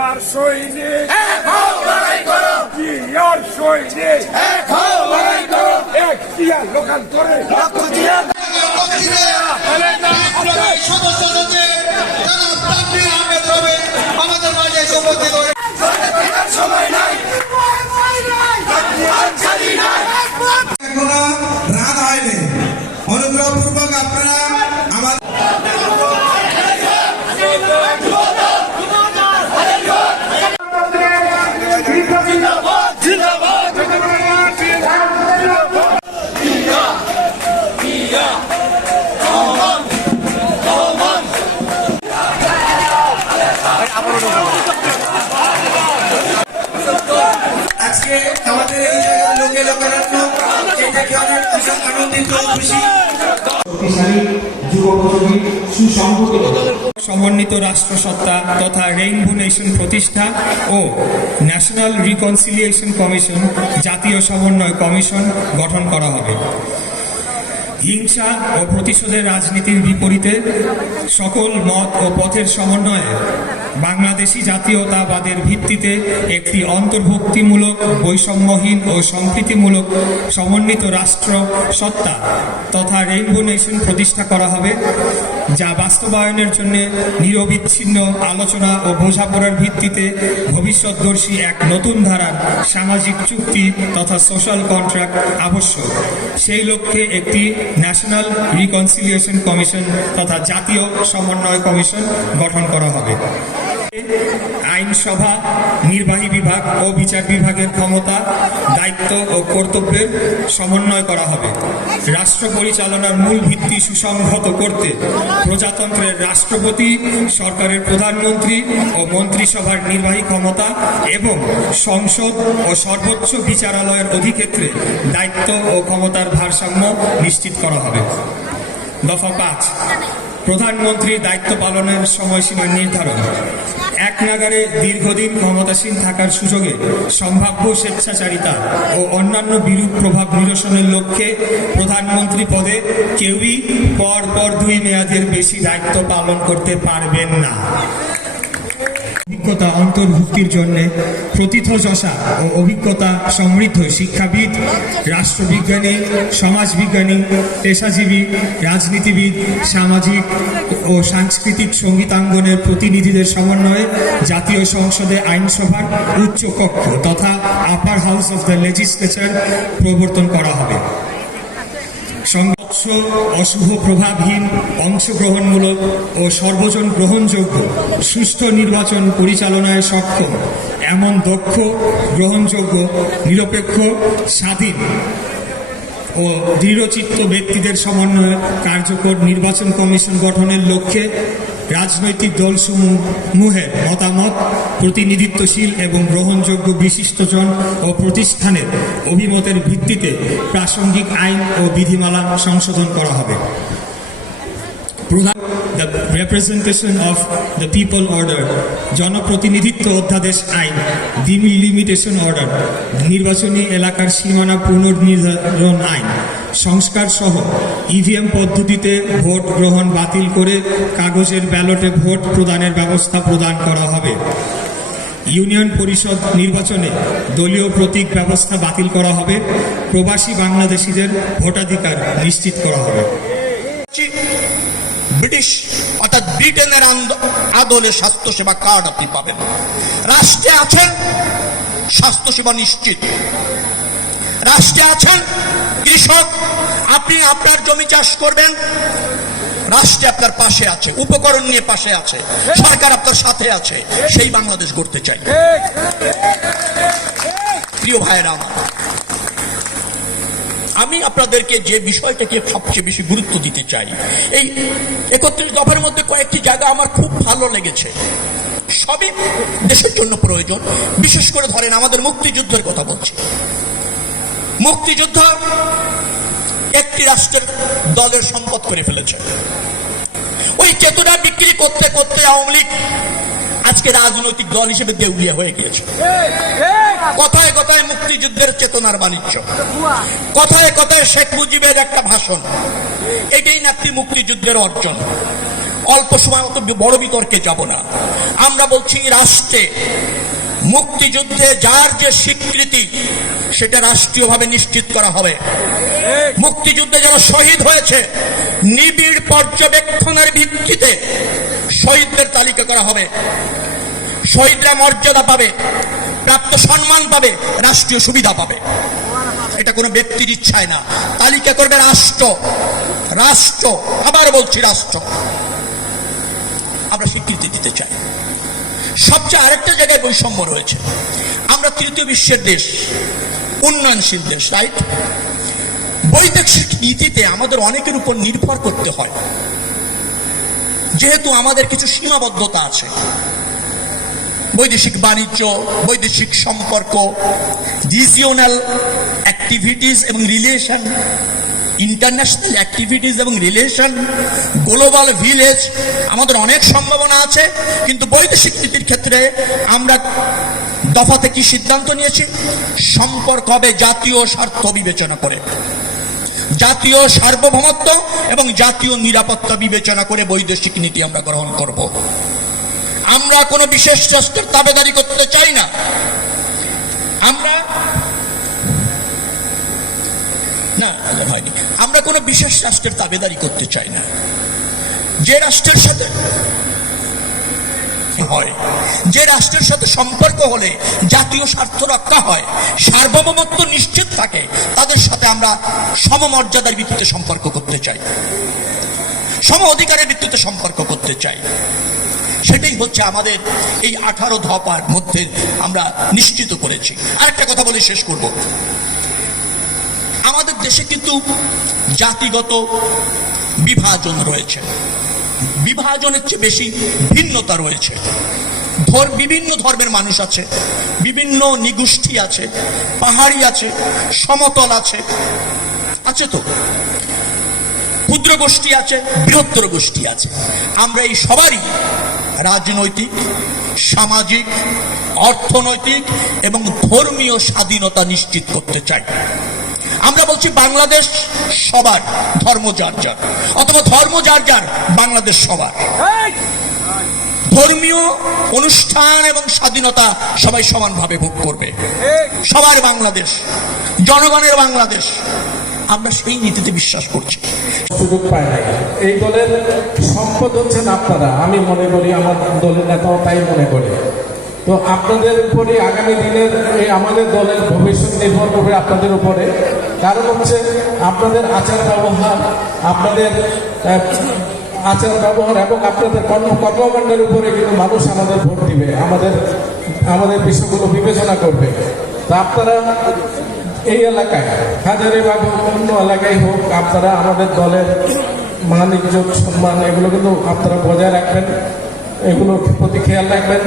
জিয়ার সৈনিক। লড়াই করো। জিয়ার সৈনিক। এক লড়াই করো। এক জিয়া লোকান্তরে। রক্ত দিয়া আপনারা আজকে আমাদের এই জায়গার লোকে লোকারণ্য এটাকে অনেক খুশি আনন্দিত খুশি। শক্তিশালী যুগোপযোগী সুসংগঠিত। সমন্বিত রাষ্ট্রসত্তা তথা রেইনবো নেশন প্রতিষ্ঠা ও ন্যাশনাল রিকনসিলিয়েশন কমিশন জাতীয় সমন্বয় কমিশন গঠন করা হবে। হিংসা ও প্রতিশোধের রাজনীতির বিপরীতে সকল মত ও পথের সমন্বয়ে বাংলাদেশি জাতীয়তাবাদের ভিত্তিতে একটি অন্তর্ভুক্তিমূলক, বৈষম্যহীন ও সম্প্রীতিমূলক সমন্বিত রাষ্ট্র সত্তা তথা রেইনবো নেশন প্রতিষ্ঠা করা হবে। যা বাস্তবায়নের জন্য নিরবিচ্ছিন্ন আলোচনা ও বোঝাপড়ার ভিত্তিতে ভবিষ্যৎদর্শী এক নতুন ধারার সামাজিক চুক্তি তথা সোশ্যাল কন্ট্রাক্ট আবশ্যক। সেই লক্ষ্যে একটি ন্যাশনাল রিকনসিলিয়েশন কমিশন তথা জাতীয় সমন্বয় কমিশন গঠন করা হবে। আইনসভা, নির্বাহী বিভাগ ও বিচার বিভাগের ক্ষমতা, দায়িত্ব ও কর্তব্যের সমন্বয় করা হবে। রাষ্ট্র পরিচালনার মূল ভিত্তি সুসংহত করতে প্রজাতন্ত্রের রাষ্ট্রপতি, সরকারের প্রধানমন্ত্রী ও মন্ত্রিসভার নির্বাহী ক্ষমতা এবং সংসদ ও সর্বোচ্চ বিচারালয়ের অধিক্ষেত্রে দায়িত্ব ও ক্ষমতার ভারসাম্য নিশ্চিত করা হবে। দফা পাঁচ। প্রধানমন্ত্রীর দায়িত্ব পালনের সময়সীমা নির্ধারণ। এক নাগারে দীর্ঘদিন ক্ষমতাসীন থাকার সুযোগে সম্ভাব্য স্বেচ্ছাচারিতা ও অন্যান্য বিরূপ প্রভাব নিরসনের লক্ষ্যে প্রধানমন্ত্রী পদে কেউই পর পর দুই মেয়াদের বেশি দায়িত্ব পালন করতে পারবেন না। অভিজ্ঞতা অন্তর্ভুক্তির জন্য প্রতিথযশা ও অভিজ্ঞতা সমৃদ্ধ শিক্ষাবিদ, রাষ্ট্রবিজ্ঞানী, সমাজবিজ্ঞানী, পেশাজীবী, রাজনীতিবিদ, সামাজিক ও সাংস্কৃতিক সঙ্গীতাঙ্গনের প্রতিনিধিদের সমন্বয়ে জাতীয় সংসদে আইনসভার উচ্চ কক্ষ তথা upper house of the legislature প্রবর্তন করা হবে। সংঘর্ষ অশুভ প্রভাবহীন, অংশগ্রহণমূলক ও সর্বজন গ্রহণযোগ্য সুস্থ নির্বাচন পরিচালনায় সক্ষম। এমন দক্ষ, গ্রহণযোগ্য, নিরপেক্ষ, স্বাধীন ও দৃঢ়চিত্ত ব্যক্তিদের সমন্বয়ে কার্যকর নির্বাচন কমিশন গঠনের লক্ষ্যে রাজনৈতিক দলসমূহের মতামত, প্রতিনিধিত্বশীল এবং গ্রহণযোগ্য বিশিষ্টজন ও প্রতিষ্ঠানের অভিমতের ভিত্তিতে প্রাসঙ্গিক আইন ও বিধিমালা সংশোধন করা হবে। প্রধান the representation of the people order জনপ্রতিনিধিত্ব অধ্যাদেশ আইন ডিলিমিটেশন অর্ডার, নির্বাচনী এলাকার সীমানা পুনর্নির্ধারণ আইন। সংস্কার সহ ইভিএম পদ্ধতিতে ভোট গ্রহণ বাতিল করে কাগজের ব্যালটে ভোট প্রদানের ব্যবস্থা প্রদান করা হবে। ইউনিয়ন পরিষদ নির্বাচনে দলীয় প্রতীক ব্যবস্থা বাতিল করা হবে। প্রবাসী বাংলাদেশিদের ভোটাধিকার নিশ্চিত করা হবে। ব্রিটিশ অর্থাৎ ব্রিটেনের আদলে স্বাস্থ্যসেবা কার্ড আপনি পাবেন। রাষ্ট্রে আছেন, স্বাস্থ্যসেবা নিশ্চিত। রাষ্ট্রে আছেন কৃষক, আপনি আপনার জমি চাষ করবেন। রাষ্ট্রে আপনার পাশে আছে, উপকরণ নিয়ে পাশে আছে, সরকার আপনার সাথে আছে, সেই বাংলাদেশ গড়তে চাই। প্রিয় ভাইয়েরা আমি আপনাদেরকে যে বিষয়টাকে সবচেয়ে বেশি গুরুত্ব দিতে চাই, এই একত্রিশ দফার মধ্যে কয়েকটি জায়গা আমার খুব ভালো লেগেছে। সবই দেশের জন্য প্রয়োজন। বিশেষ করে ধরেন আমাদের মুক্তিযুদ্ধের কথা বলছি। মুক্তিযুদ্ধ একটি রাষ্ট্রের দলের সম্পদ করে ফেলেছে। ওই চেতনা বিক্রি করতে করতে আওয়ামী লীগ আজকে রাজনৈতিক দল হিসেবে দেউলিয়া হয়ে গিয়েছে। কথায় কথায় মুক্তিযুদ্ধের চেতনার বাণিজ্য। কথায় কথায় শেখ মুজিবের একটা ভাষণ। এটাই নাকি মুক্তিযুদ্ধের অর্জন। অল্প সময় অত বড় বিতর্কে যাব না। আমরা বলছি রাষ্ট্রে মুক্তিযুদ্ধে যার যে স্বীকৃতি, সেটা রাষ্ট্রীয়ভাবে নিশ্চিত করা হবে। মুক্তিযুদ্ধে যারা শহীদ হয়েছে, নিবিড় পর্যবেক্ষণের ভিত্তিতে শহীদদের তালিকা করা হবে। শহীদরা মর্যাদা পাবে, প্রাপ্ত সম্মান পাবে, রাষ্ট্রীয় সুবিধা পাবে। এটা কোনো ব্যক্তির ইচ্ছায় না। তালিকা করবে রাষ্ট্র। রাষ্ট্র। আবার বলছি রাষ্ট্র। আমরা স্বীকৃতি দিতে চাই। সবচেয়ে আরেকটা জায়গায় বৈষম্য রয়েছে। আমরা তৃতীয় বিশ্বের দেশ, উন্নয়নশীল দেশ রাইট বৈদেশিক নীতিতে আমাদের অনেকের উপর নির্ভর করতে হয়। যেহেতু আমাদের কিছু সীমাবদ্ধতা আছে, বৈদেশিক বাণিজ্য, বৈদেশিক সম্পর্ক রিজিওনাল অ্যাক্টিভিটিস এবং রিলেশন ইন্টারন্যাশনাল অ্যাক্টিভিটিস এবং রিলেশন গ্লোবাল ভিলেজ আমাদের অনেক সম্ভাবনা আছে, কিন্তু বৈদেশিক নীতির ক্ষেত্রে আমরা দফাতে কি সিদ্ধান্ত নিয়েছি? সম্পর্ক হবে জাতীয় স্বার্থ বিবেচনা করে। জাতীয় সার্বভৌমত্ব এবং জাতীয় নিরাপত্তা বিবেচনা করে বৈদেশিক নীতি আমরা গ্রহণ করব। আমরা কোনো বিশেষ রাষ্ট্রের তাবেদারি করতে চাই না আমরা না আল্লাহ হয়নি আমরা কোনো বিশেষ রাষ্ট্রের তাবেদারি করতে চাই না। যে রাষ্ট্রের সাথে হয়, যে রাষ্ট্রের সাথে সম্পর্ক হলে জাতীয় স্বার্থ রক্ষা হয়, সার্বভৌমত্ব নিশ্চিত থাকে, তাদের সাথে আমরা সমমর্যাদার ভিত্তিতে সম্পর্ক করতে চাই। সম অধিকারের ভিত্তিতে সম্পর্ক করতে চাই। সেটাই হচ্ছে আমাদের এই আঠারো ধপার মধ্যে আমরা নিশ্চিত করেছি। আরেকটা কথা বলে শেষ করব। আমাদের দেশে কিন্তু জাতিগত বিভাজন রয়েছে। বিভাজনের চেয়ে বেশি ভিন্নতা রয়েছে। বিভিন্ন ধর্মের মানুষ আছে, বিভিন্ন নিগোষ্ঠী আছে, পাহাড়ি আছে, সমতল আছে আছে তো? ক্ষুদ্র গোষ্ঠী আছে, বৃহত্তর গোষ্ঠী আছে। আমরা এই সবারই রাজনৈতিক, সামাজিক, অর্থনৈতিক এবং ধর্মীয় স্বাধীনতা নিশ্চিত করতে চাই। আমরা বলছি বাংলাদেশ সবার ধর্ম যার যার অথবা ধর্ম যার যার বাংলাদেশ সবার। ধর্মীয় অনুষ্ঠান এবং স্বাধীনতা সবাই সমানভাবে ভোগ করবে। সবার বাংলাদেশ জনগণের বাংলাদেশ আমরা সেই নীতিতে বিশ্বাস করছি। সুযোগ পায় নাই। এই দলের সম্পদ হচ্ছেন আপনারা আমি মনে করি আমার দলের নেতাও তাই মনে করে। তো আপনাদের উপরে আগামী দিনের আমাদের দলের ভবিষ্যৎ নির্ভর করবে আপনাদের উপরে। কারণ হচ্ছে আপনাদের আচার ব্যবহার, আপনাদের আচার ব্যবহার এবং আপনাদের কর্ম, কর্মকাণ্ডের উপরে কিন্তু মানুষ আমাদের ভোট দিবে, আমাদের আমাদের বিষয়গুলো বিবেচনা করবে। তা আপনারা এই এলাকায় হাজারিবাগ হোক অন্য এলাকায় হোক, আপনারা আমাদের দলের মান, ইজ্জত, সম্মান, এগুলো কিন্তু আপনারা বজায় রাখবেন, এগুলোর প্রতি খেয়াল রাখবেন।